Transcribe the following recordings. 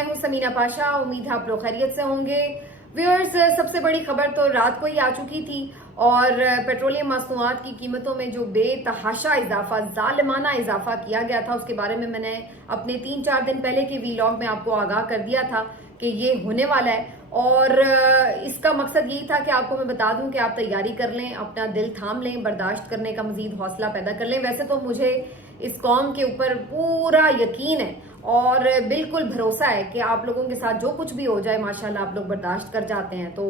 मैं हूं समीना पाशा। उम्मीद है आप लोग खैरियत से होंगे। व्यूअर्स, सबसे बड़ी खबर तो रात को ही आ चुकी थी और पेट्रोलियम मसनूआत की कीमतों में जो बेतहाशा इजाफा, जालिमाना इजाफा किया गया था, उसके बारे में मैंने अपने 3-4 दिन पहले के वीलॉग में आपको आगाह कर दिया था कि ये होने वाला है। और इसका मकसद यही था कि आपको मैं बता दूं कि आप तैयारी कर लें, अपना दिल थाम लें, बर्दाश्त करने का मजीद हौसला पैदा कर लें। वैसे तो मुझे इस कौम के ऊपर पूरा यकीन है और बिल्कुल भरोसा है कि आप लोगों के साथ जो कुछ भी हो जाए माशाल्लाह आप लोग बर्दाश्त कर जाते हैं। तो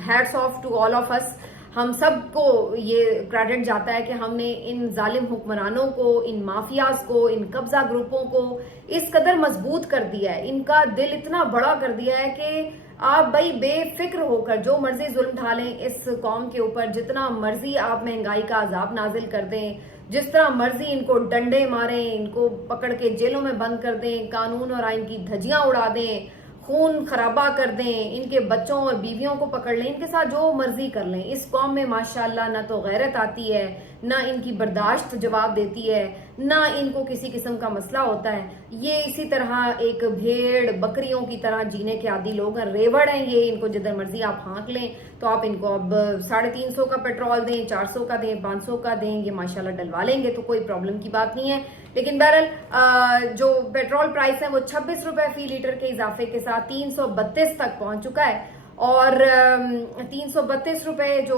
hats off to all of us. हम सबको ये क्रेडिट जाता है कि हमने इन जालिम हुक्मरानों को, इन माफियाज को, इन कब्जा ग्रुपों को इस कदर मजबूत कर दिया है, इनका दिल इतना बड़ा कर दिया है कि आप भाई बेफिक्र होकर जो मर्जी जुल्म ढालें इस कौम के ऊपर, जितना मर्जी आप महंगाई का अजाब नाजिल कर दें, जिस तरह मर्जी इनको डंडे मारें, इनको पकड़ के जेलों में बंद कर दें, कानून और आइन की धज्जियां उड़ा दें, खून खराबा कर दें, इनके बच्चों और बीवियों को पकड़ लें, इनके साथ जो मर्जी कर लें, इस कौम में माशाल्लाह ना तो गैरत आती है, ना इनकी बर्दाश्त जवाब देती है, ना इनको किसी किस्म का मसला होता है। ये इसी तरह एक भेड़ बकरियों की तरह जीने के आदी लोग हैं, रेवड़ हैं ये। इनको जिधर मर्जी आप हाँक लें तो आप इनको अब 350 का पेट्रोल दें, 400 का दें, 500 का दें, ये माशाल्लाह डलवा लेंगे, तो कोई प्रॉब्लम की बात नहीं है। लेकिन बहरहाल जो पेट्रोल प्राइस है वो 26 रुपए फी लीटर के इजाफे के साथ 332 तक पहुंच चुका है। और 332 रुपए जो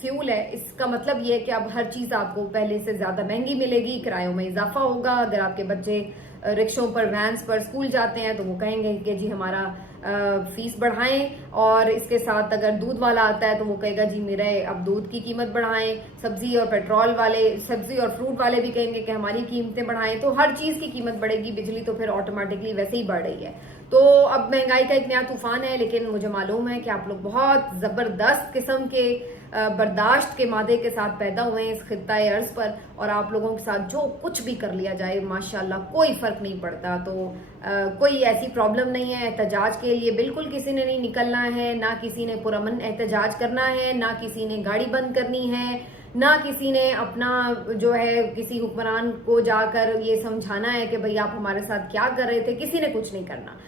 फ्यूल है, इसका मतलब ये है कि अब हर चीज आपको पहले से ज्यादा महंगी मिलेगी, किरायों में इजाफा होगा। अगर आपके बच्चे रिक्शों पर, वैन्स पर स्कूल जाते हैं तो वो कहेंगे कि जी हमारा फीस बढ़ाएं, और इसके साथ अगर दूध वाला आता है तो वो कहेगा जी मेरे अब दूध की कीमत बढ़ाएं। सब्जी और पेट्रोल वाले, सब्जी और फ्रूट वाले भी कहेंगे कि हमारी कीमतें बढ़ाएं। तो हर चीज की कीमत बढ़ेगी। बिजली तो फिर ऑटोमेटिकली वैसे ही बढ़ रही है। तो अब महंगाई का एक नया तूफान है, लेकिन मुझे मालूम है कि आप लोग बहुत जबरदस्त किस्म के बर्दाश्त के मादे के साथ पैदा हुए हैं इस खित्ता अर्ज पर, और आप लोगों के साथ जो कुछ भी कर लिया जाए माशाल्लाह कोई फर्क नहीं पड़ता। तो कोई ऐसी प्रॉब्लम नहीं है। एहतजाज के लिए बिल्कुल किसी ने नहीं निकलना है, ना किसी ने पुरअमन एहतजाज करना है, ना किसी ने गाड़ी बंद करनी है, ना किसी ने अपना जो है किसी हुक्मरान को जाकर ये समझाना है कि भाई आप हमारे साथ क्या कर रहे थे। किसी ने कुछ नहीं करना।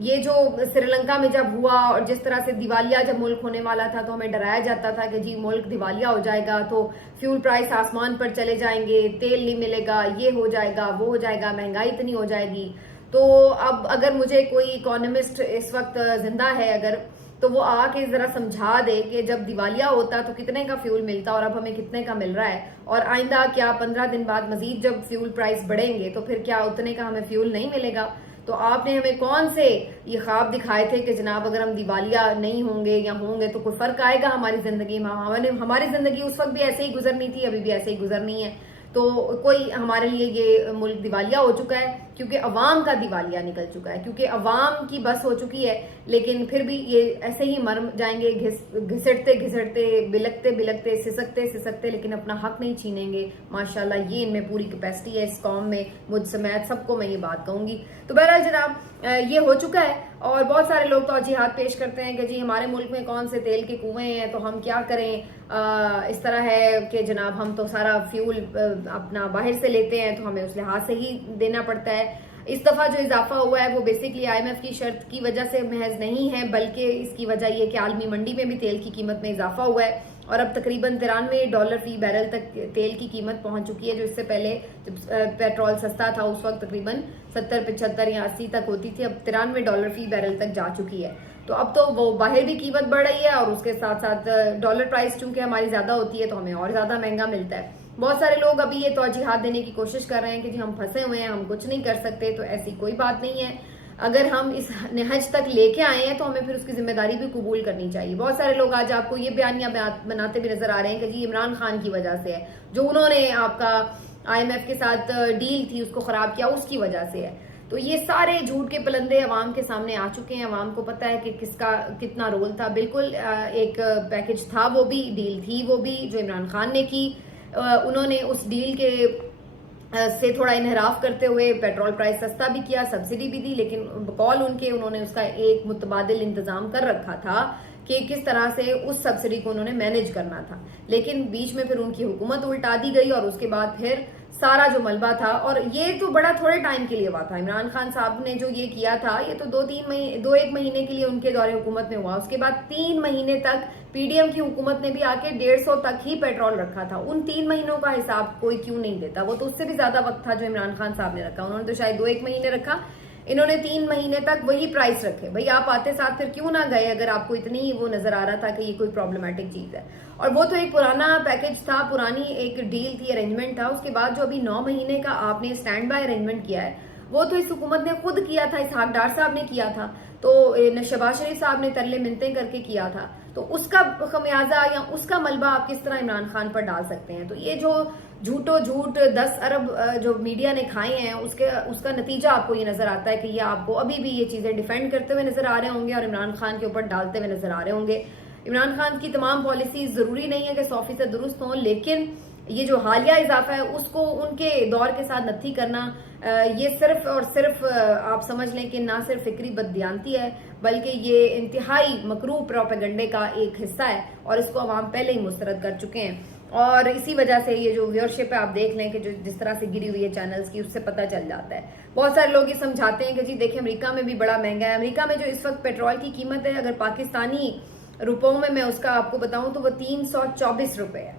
ये जो श्रीलंका में जब हुआ और जिस तरह से दिवालिया जब मुल्क होने वाला था तो हमें डराया जाता था कि जी मुल्क दिवालिया हो जाएगा तो फ्यूल प्राइस आसमान पर चले जाएंगे, तेल नहीं मिलेगा, ये हो जाएगा, वो हो जाएगा, महंगाई इतनी हो जाएगी। तो अब अगर मुझे कोई इकोनॉमिस्ट इस वक्त जिंदा है अगर, तो वो आके जरा समझा दे कि जब दिवालिया होता तो कितने का फ्यूल मिलता और अब हमें कितने का मिल रहा है, और आइंदा क्या 15 दिन बाद मजीद जब फ्यूल प्राइस बढ़ेंगे तो फिर क्या उतने का हमें फ्यूल नहीं मिलेगा। तो आपने हमें कौन से ये ख्वाब दिखाए थे कि जनाब अगर हम दिवालिया नहीं होंगे या होंगे तो कोई फर्क आएगा हमारी जिंदगी में। हमारी जिंदगी उस वक्त भी ऐसे ही गुजरनी थी, अभी भी ऐसे ही गुजरनी है। तो कोई हमारे लिए ये मुल्क दिवालिया हो चुका है क्योंकि अवाम का दिवालिया निकल चुका है, क्योंकि अवाम की बस हो चुकी है। लेकिन फिर भी ये ऐसे ही मर जाएंगे, घिसटते घिसटते, बिलकते बिलकते, सिसकते सिसकते, लेकिन अपना हक नहीं छीनेंगे। माशाल्लाह ये इनमें पूरी कैपेसिटी है इस कौम में, मुझ समेत सबको मैं ये बात कहूंगी। तो बहरहाल जनाब ये हो चुका है और बहुत सारे लोग तो अजीहात पेश करते हैं कि जी हमारे मुल्क में कौन से तेल के कुएं हैं तो हम क्या करें। इस तरह है कि जनाब हम तो सारा फ्यूल अपना बाहर से लेते हैं तो हमें उस लिहाज से ही देना पड़ता है। इस दफा जो इजाफा हुआ है वो बेसिकली IMF की शर्त की वजह से महज नहीं है, बल्कि इसकी वजह ये कि आलमी मंडी में भी तेल की कीमत में इजाफा हुआ है और अब तकरीबन $93 फी बैरल तक तेल की कीमत पहुंच चुकी है, जो इससे पहले जब पेट्रोल सस्ता था उस वक्त तकरीबन 70, 75 या 80 तक होती थी, अब $93 फी बैरल तक जा चुकी है। तो अब तो वो बाहर भी कीमत बढ़ रही है और उसके साथ साथ डॉलर प्राइस चूंकि हमारी ज्यादा होती है तो हमें और ज्यादा महंगा मिलता है। बहुत सारे लोग अभी ये तौजीहात देने की कोशिश कर रहे हैं कि जी हम फंसे हुए हैं, हम कुछ नहीं कर सकते। तो ऐसी कोई बात नहीं है। अगर हम इस नहज तक लेके आए हैं तो हमें फिर उसकी जिम्मेदारी भी कबूल करनी चाहिए। बहुत सारे लोग आज आपको ये बयानियां बनाते भी नजर आ रहे हैं कि जी इमरान खान की वजह से है, जो उन्होंने आपका IMF के साथ डील थी उसको खराब किया, उसकी वजह से है। तो ये सारे झूठ के पलंदे अवाम के सामने आ चुके हैं। अवाम को पता है कि किसका कितना रोल था। बिल्कुल एक पैकेज था, वो भी डील थी, वो भी जो इमरान खान ने की। उन्होंने उस डील के से थोड़ा इनहराफ करते हुए पेट्रोल प्राइस सस्ता भी किया, सब्सिडी भी दी, लेकिन बकौल उनके उन्होंने उसका एक मुतबादिल इंतजाम कर रखा था कि किस तरह से उस सब्सिडी को उन्होंने मैनेज करना था। लेकिन बीच में फिर उनकी हुकूमत उल्टा दी गई और उसके बाद फिर सारा जो मलबा था। और ये तो बड़ा थोड़े टाइम के लिए हुआ था, इमरान खान साहब ने जो ये किया था ये तो 2-1 महीने के लिए उनके दौरे हुकूमत में हुआ। उसके बाद 3 महीने तक पीडीएम की हुकूमत ने भी आके 150 तक ही पेट्रोल रखा था। उन 3 महीनों का हिसाब कोई क्यों नहीं देता, वो तो उससे भी ज्यादा वक्त था जो इमरान खान साहब ने रखा। उन्होंने तो शायद 2-1 महीने रखा, इन्होंने 3 महीने तक वही प्राइस रखे। भाई आप आते साथ फिर क्यों ना गए अगर आपको इतनी ही वो नजर आ रहा था कि ये कोई प्रॉब्लमेटिक चीज है। और वो तो एक पुराना पैकेज था, पुरानी एक डील थी, अरेंजमेंट था। उसके बाद जो अभी 9 महीने का आपने स्टैंड बाय अरेंजमेंट किया है वो तो इस हुकूमत ने खुद किया था, इसहाक डार साहब ने किया था, तो शहबाज शरीफ साहब ने तरले मिन्नतें करके किया था। तो उसका खमियाजा या उसका मलबा आप किस तरह इमरान खान पर डाल सकते हैं। तो ये जो झूठो झूठ 10 अरब जो मीडिया ने खाए हैं उसका नतीजा आपको ये नजर आता है कि ये आपको अभी भी ये चीजें डिफेंड करते हुए नजर आ रहे होंगे और इमरान खान के ऊपर डालते हुए नजर आ रहे होंगे। इमरान खान की तमाम पॉलिसी जरूरी नहीं है कि 100% दुरुस्त हों, लेकिन ये जो हालिया इजाफा है उसको उनके दौर के साथ नत्थी करना, ये सिर्फ और सिर्फ आप समझ लें कि ना सिर्फ फिक्री बददियानती है बल्कि ये इंतहाई मकरूह प्रोपेगेंडे का एक हिस्सा है और इसको अवाम पहले ही मुस्तरद कर चुके हैं। और इसी वजह से ये जो व्यूअरशिप है आप देख लें कि जो जिस तरह से गिरी हुई है चैनल्स की, उससे पता चल जाता है। बहुत सारे लोग ये समझाते हैं कि जी देखिए अमेरिका में भी बड़ा महंगा है। अमेरिका में जो इस वक्त पेट्रोल की कीमत है अगर पाकिस्तानी रुपयों में मैं उसका आपको बताऊं तो वो 324 रुपए है।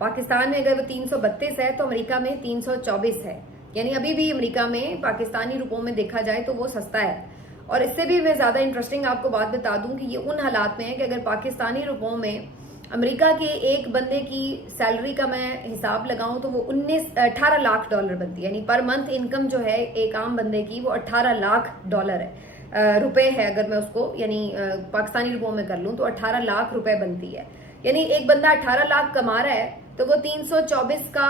पाकिस्तान में अगर वो 332 है तो अमेरिका में 324 है, यानी अभी भी अमेरिका में पाकिस्तानी रुपयों में देखा जाए तो वो सस्ता है। और इससे भी मैं ज्यादा इंटरेस्टिंग आपको बात बता दूं कि ये उन हालात में है कि अगर पाकिस्तानी रुपयों में अमेरिका के एक बंदे की सैलरी का मैं हिसाब लगाऊं तो वो 18 लाख डॉलर बनती है, यानी पर मंथ इनकम जो है एक आम बंदे की वो 18 लाख डॉलर है, रुपए है। अगर मैं उसको यानी पाकिस्तानी रुपयों में कर लूं तो 18 लाख रुपए बनती है। यानी एक बंदा 18 लाख कमा रहा है तो वो 324 का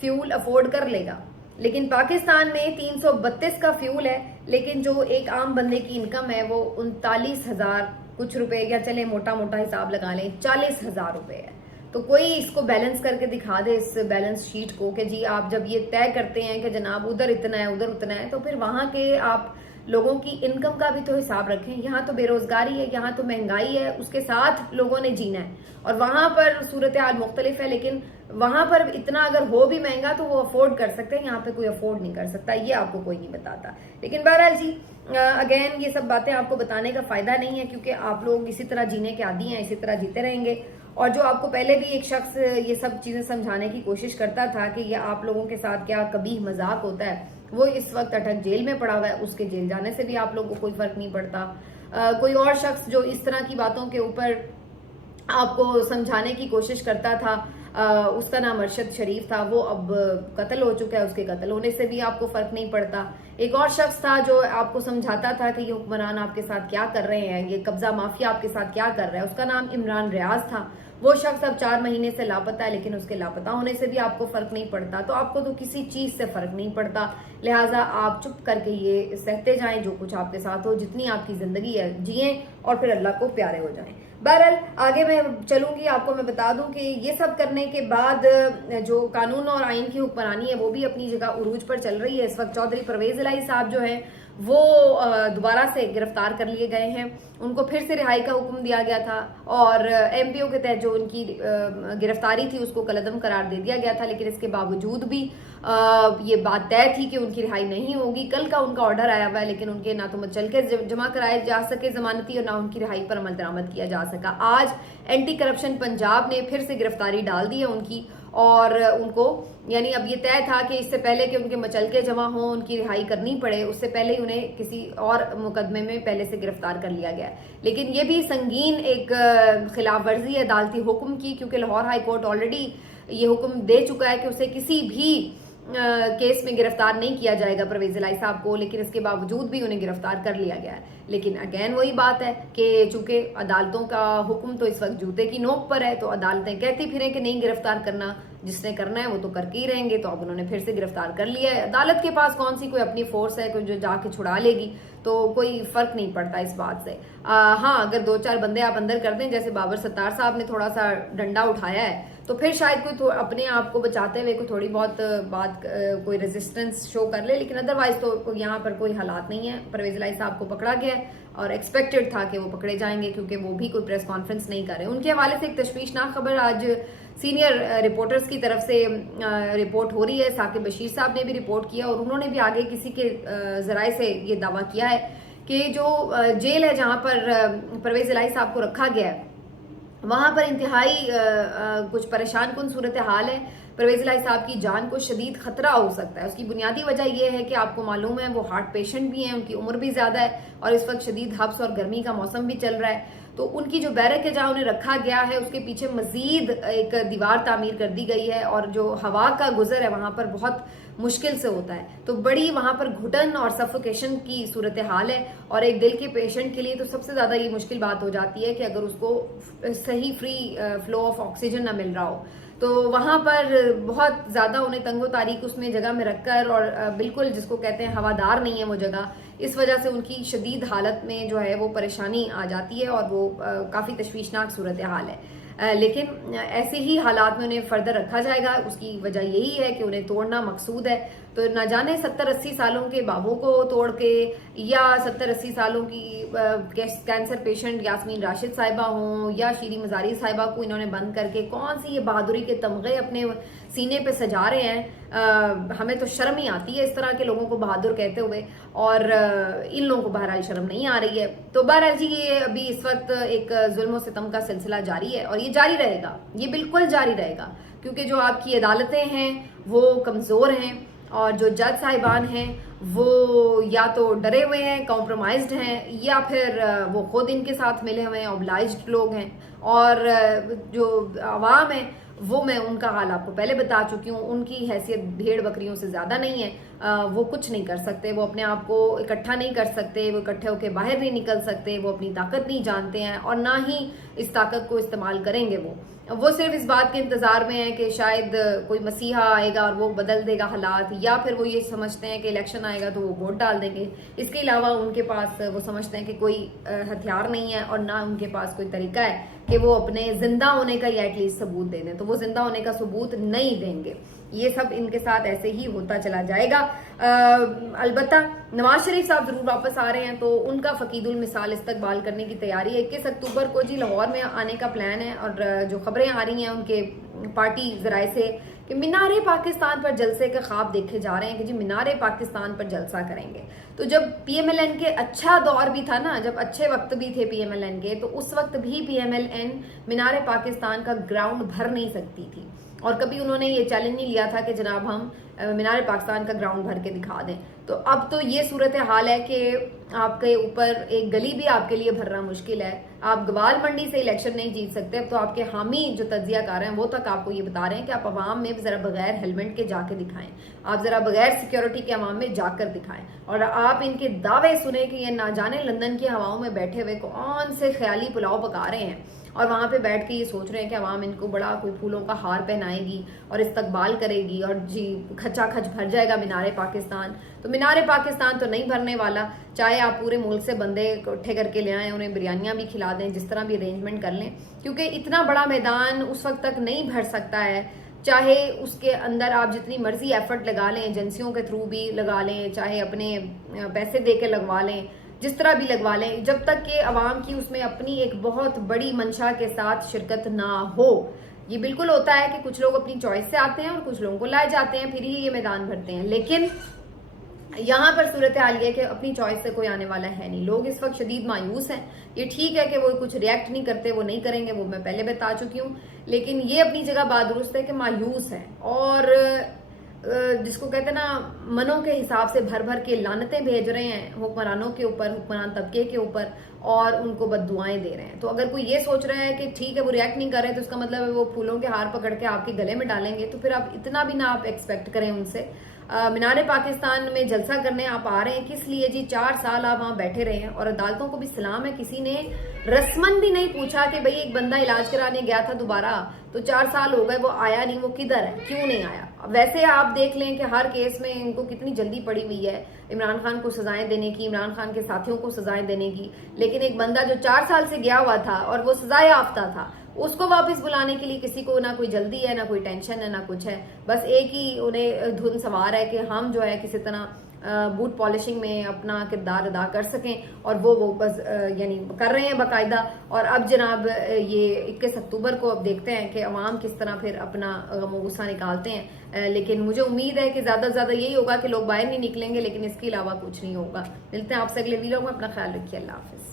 फ्यूल अफोर्ड कर लेगा, लेकिन पाकिस्तान में 332 का फ्यूल है, लेकिन जो एक आम बंदे की इनकम है वो 39,000 कुछ रुपए, या चले मोटा मोटा हिसाब लगा लें 40,000 रुपए है। तो कोई इसको बैलेंस करके दिखा दे इस बैलेंस शीट को कि जी आप जब ये तय करते हैं कि जनाब उधर इतना है उधर उतना है, तो फिर वहां के आप लोगों की इनकम का भी तो हिसाब रखें। यहाँ तो बेरोजगारी है, यहाँ तो महंगाई है, उसके साथ लोगों ने जीना है और वहां पर सूरत हाल मुख्तलिफ है। लेकिन वहां पर इतना अगर हो भी महंगा तो वो अफोर्ड कर सकते हैं, यहाँ पे कोई अफोर्ड नहीं कर सकता, ये आपको कोई नहीं बताता। लेकिन बहरहाल जी अगेन ये सब बातें आपको बताने का फायदा नहीं है, क्योंकि आप लोग इसी तरह जीने के आदी हैं, इसी तरह जीते रहेंगे। और जो आपको पहले भी एक शख्स ये सब चीजें समझाने की कोशिश करता था कि ये आप लोगों के साथ क्या कभी मजाक होता है, वो इस वक्त अटक जेल में पड़ा हुआ है। उसके जेल जाने से भी आप लोगों को कोई फर्क नहीं पड़ता। कोई और शख्स जो इस तरह की बातों के ऊपर आपको समझाने की कोशिश करता था, उसका नाम अरशद शरीफ था, वो अब कत्ल हो चुका है, उसके कत्ल होने से भी आपको फर्क नहीं पड़ता। एक और शख्स था जो आपको समझाता था कि ये हुक्मरान आपके साथ क्या कर रहे हैं, ये कब्जा माफिया आपके साथ क्या कर रहा है, उसका नाम इमरान रियाज था। वो शख्स अब 4 महीने से लापता है, लेकिन उसके लापता होने से भी आपको फर्क नहीं पड़ता। तो आपको तो किसी चीज से फर्क नहीं पड़ता, लिहाजा आप चुप करके ये सहते जाएं जो कुछ आपके साथ हो, जितनी आपकी जिंदगी है जिए और फिर अल्लाह को प्यारे हो जाएं। बहरहाल आगे मैं चलूंगी, आपको मैं बता दूं कि ये सब करने के बाद जो कानून और आइन की हुक्मरानी है वो भी अपनी जगह उरूज पर चल रही है। इस वक्त चौधरी परवेज इलाही साहब जो है वो दोबारा से गिरफ्तार कर लिए गए हैं, उनको फिर से रिहाई का हुक्म दिया गया था और एमपीओ के तहत जो उनकी गिरफ्तारी थी उसको कलअदम करार दे दिया गया था। लेकिन इसके बावजूद भी ये बात तय थी कि उनकी रिहाई नहीं होगी। कल का उनका ऑर्डर आया हुआ है, लेकिन उनके ना तो मुचलके जमा कराए जा सके जमानती और ना उनकी रिहाई पर अमल दरामद किया जा सका। आज एंटी करप्शन पंजाब ने फिर से गिरफ्तारी डाल दी है उनकी, और उनको यानी अब ये तय था कि इससे पहले कि उनके मचलके जमा हो, उनकी रिहाई करनी पड़े, उससे पहले ही उन्हें किसी और मुकदमे में पहले से गिरफ्तार कर लिया गया है। लेकिन ये भी संगीन एक खिलाफ वर्जी है अदालती हुक्म की, क्योंकि लाहौर हाई कोर्ट ऑलरेडी ये हुक्म दे चुका है कि उसे किसी भी केस में गिरफ्तार नहीं किया जाएगा परवेज इलाही साहब को, लेकिन इसके बावजूद भी उन्हें गिरफ्तार कर लिया गया है। लेकिन अगेन वही बात है कि चूंकि अदालतों का हुक्म तो इस वक्त जूते की नोक पर है, तो अदालतें कहती फिरें कि नहीं गिरफ्तार करना, जिसने करना है वो तो करके ही रहेंगे। तो अब उन्होंने फिर से गिरफ्तार कर लिया है। अदालत के पास कौन सी कोई अपनी फोर्स है कोई जो जाके छुड़ा लेगी, तो कोई फर्क नहीं पड़ता इस बात से। हाँ, अगर 2-4 बंदे आप अंदर कर दें, जैसे बाबर सत्तार साहब ने थोड़ा सा डंडा उठाया है, तो फिर शायद कोई अपने आप को बचाते हुए कोई थोड़ी बहुत बात कोई रेजिस्टेंस शो कर ले, लेकिन अदरवाइज तो यहाँ पर कोई हालात नहीं है। परवेज इलाही साहब को पकड़ा गया है और एक्सपेक्टेड था कि वो पकड़े जाएंगे, क्योंकि वो भी कोई प्रेस कॉन्फ्रेंस नहीं कर रहे। उनके हवाले से एक तशवीशनाक खबर आज सीनियर रिपोर्टर्स की तरफ से रिपोर्ट हो रही है। साकिब बशीर साहब ने भी रिपोर्ट किया और उन्होंने भी आगे किसी के जराए से ये दावा किया है कि जो जेल है जहां पर परवेज इलाही साहब को रखा गया है, वहां पर इंतहाई कुछ परेशान कुन सूरत हाल है। परवेज इलाही साहब की जान को शदीद खतरा हो सकता है। उसकी बुनियादी वजह यह है कि आपको मालूम है वो हार्ट पेशेंट भी हैं, उनकी उम्र भी ज्यादा है और इस वक्त शदीद हब्स और गर्मी का मौसम भी चल रहा है। तो उनकी जो बैरक है जहां उन्हें रखा गया है उसके पीछे मजीद एक दीवार तामीर कर दी गई है और जो हवा का गुजर है वहां पर बहुत मुश्किल से होता है। तो बड़ी वहां पर घुटन और सफोकेशन की सूरत हाल है और एक दिल के पेशेंट के लिए तो सबसे ज्यादा ये मुश्किल बात हो जाती है कि अगर उसको सही फ्री फ्लो ऑफ ऑक्सीजन ना मिल रहा हो, तो वहां पर बहुत ज्यादा उन्हें तंगो तारीख उसमें जगह में रखकर और बिल्कुल जिसको कहते हैं हवादार नहीं है वो जगह, इस वजह से उनकी शदीद हालत में जो है वो परेशानी आ जाती है और वो काफी तशवीशनाक सूरत हाल है। लेकिन ऐसे ही हालात में उन्हें फर्दर रखा जाएगा। उसकी वजह यही है कि उन्हें तोड़ना मकसूद है। तो न जाने 70-80 सालों के बाबू को तोड़ के या 70-80 सालों की कैंसर पेशेंट यास्मीन राशिद साहिबा हों या शीरी मजारी साहिबा को इन्होंने बंद करके कौन सी ये बहादुरी के तमगे अपने सीने पे सजा रहे हैं। हमें तो शर्म ही आती है इस तरह के लोगों को बहादुर कहते हुए और इन लोगों को बहरहाल शर्म नहीं आ रही है। तो बहरहाल जी ये अभी इस वक्त एक जुल्म सितम का सिलसिला जारी है और ये जारी रहेगा, ये बिल्कुल जारी रहेगा, क्योंकि जो आपकी अदालतें हैं वो कमजोर हैं और जो जज साहिबान हैं वो या तो डरे हुए हैं, कॉम्प्रोमाइज्ड हैं, या फिर वो खुद इनके साथ मिले हुए हैं, ऑब्लाइज्ड लोग हैं। और जो अवाम है वो मैं उनका हाल आपको पहले बता चुकी हूँ, उनकी हैसियत भेड़ बकरियों से ज्यादा नहीं है। वो कुछ नहीं कर सकते, वो अपने आप को इकट्ठा नहीं कर सकते, वो इकट्ठे होकर बाहर नहीं निकल सकते, वो अपनी ताकत नहीं जानते हैं और ना ही इस ताकत को इस्तेमाल करेंगे। वो सिर्फ इस बात के इंतजार में है कि शायद कोई मसीहा आएगा और वो बदल देगा हालात, या फिर वो ये समझते हैं कि इलेक्शन आएगा तो वो वोट डाल देंगे। इसके अलावा उनके पास वो समझते हैं कि कोई हथियार नहीं है और ना उनके पास कोई तरीका है कि वो अपने जिंदा होने का या एटलीस्ट सबूत दे दें। तो वो जिंदा होने का सबूत नहीं देंगे। ये सब इनके साथ ऐसे ही होता चला जाएगा। अलबत्ता नवाज शरीफ साहब जरूर वापस आ रहे हैं तो उनका फकीदुल मिसाल इस्तकबाल करने की तैयारी है। 21 अक्टूबर को जी लाहौर में आने का प्लान है और जो खबरें आ रही हैं उनके पार्टी जराए से कि मीनारे पाकिस्तान पर जलसे के ख्वाब देखे जा रहे हैं कि जी मीनारे पाकिस्तान पर जलसा करेंगे। तो जब पीएमएलएन के अच्छा दौर भी था ना, जब अच्छे वक्त भी थे पीएमएलएन के, तो उस वक्त भी पीएमएलएन मीनारे पाकिस्तान का ग्राउंड भर नहीं सकती थी और कभी उन्होंने ये चैलेंज नहीं लिया था कि जनाब हम मीनार पाकिस्तान का ग्राउंड भर के दिखा दें। तो अब तो ये सूरत हाल है कि आपके ऊपर एक गली भी आपके लिए भरना मुश्किल है। आप गवाल मंडी से इलेक्शन नहीं जीत सकते। अब तो आपके हामी जो तज्जियाकार हैं वो तक आपको ये बता रहे हैं कि आप अवाम में जरा बगैर हेलमेट के जाके दिखाएं, आप जरा बगैर सिक्योरिटी के अवाम में जाकर दिखाएं। और आप इनके दावे सुने कि ये ना जाने लंदन की हवाओं में बैठे हुए कौन से ख्याली पुलाव पका रहे हैं और वहां पे बैठ के ये सोच रहे हैं कि अवाम इनको बड़ा कोई फूलों का हार पहनाएगी और इस्तकबाल करेगी और जी खचा खच भर जाएगा मीनारे पाकिस्तान। तो मीनारे पाकिस्तान तो नहीं भरने वाला, चाहे आप पूरे मुल्क से बंदे इकट्ठे करके ले आए, उन्हें बिरयानियां भी खिला दें, जिस तरह भी अरेंजमेंट कर लें, क्योंकि इतना बड़ा मैदान उस वक्त तक नहीं भर सकता है। चाहे उसके अंदर आप जितनी मर्जी एफर्ट लगा लें, एजेंसियों के थ्रू भी लगा लें, चाहे अपने पैसे दे के लगवा लें, जिस तरह भी लगवा लें, जब तक कि अवाम की उसमें अपनी एक बहुत बड़ी मंशा के साथ शिरकत ना हो। ये बिल्कुल होता है कि कुछ लोग अपनी चॉइस से आते हैं और कुछ लोगों को लाए जाते हैं, फिर ही ये मैदान भरते हैं। लेकिन यहाँ पर सूरत हाल ये है कि अपनी चॉइस से कोई आने वाला है नहीं। लोग इस वक्त शदीद मायूस हैं। ये ठीक है कि वो कुछ रिएक्ट नहीं करते, वो नहीं करेंगे, वो मैं पहले बता चुकी हूँ, लेकिन ये अपनी जगह बात दुरुस्त है कि मायूस है और जिसको कहते हैं ना मनों के हिसाब से भर भर के लानतें भेज रहे हैं हुक्मरानों के ऊपर, हुक्मरान तबके के ऊपर, और उनको बद्दुआएं दे रहे हैं। तो अगर कोई ये सोच रहा है कि ठीक है वो रिएक्ट नहीं कर रहे तो उसका मतलब है वो फूलों के हार पकड़ के आपके गले में डालेंगे, तो फिर आप इतना भी ना आप एक्सपेक्ट करें उनसे। मीनारे पाकिस्तान में जलसा करने आप आ रहे हैं किस लिए जी? 4 साल आप वहां बैठे रहे हैं और अदालतों को भी सलाम है, किसी ने रस्मन भी नहीं पूछा कि भाई एक बंदा इलाज कराने गया था दोबारा तो 4 साल हो गए वो आया नहीं, वो किधर है, क्यों नहीं आया। वैसे आप देख लें कि हर केस में इनको कितनी जल्दी पड़ी हुई है इमरान खान को सजाएं देने की, इमरान खान के साथियों को सजाएं देने की, लेकिन एक बंदा जो 4 साल से गया हुआ था और वो सजा याफ्ता था, उसको वापस बुलाने के लिए किसी को ना कोई जल्दी है, ना कोई टेंशन है, ना कुछ है। बस एक ही उन्हें धुन सवार है कि हम जो है किसी तरह बूट पॉलिशिंग में अपना किरदार अदा कर सकें, और वो बस यानी कर रहे हैं बाकायदा। और अब जनाब ये 21 अक्टूबर को अब देखते हैं कि अवाम किस तरह फिर अपना गम गुस्सा निकालते हैं। लेकिन मुझे उम्मीद है कि ज़्यादा से ज़्यादा यही होगा कि लोग बाहर नहीं निकलेंगे, लेकिन इसके अलावा कुछ नहीं होगा। मिलते हैं आपसे अगले वीडियो में, अपना ख्याल रखिए, अल्लाह हाफिज़।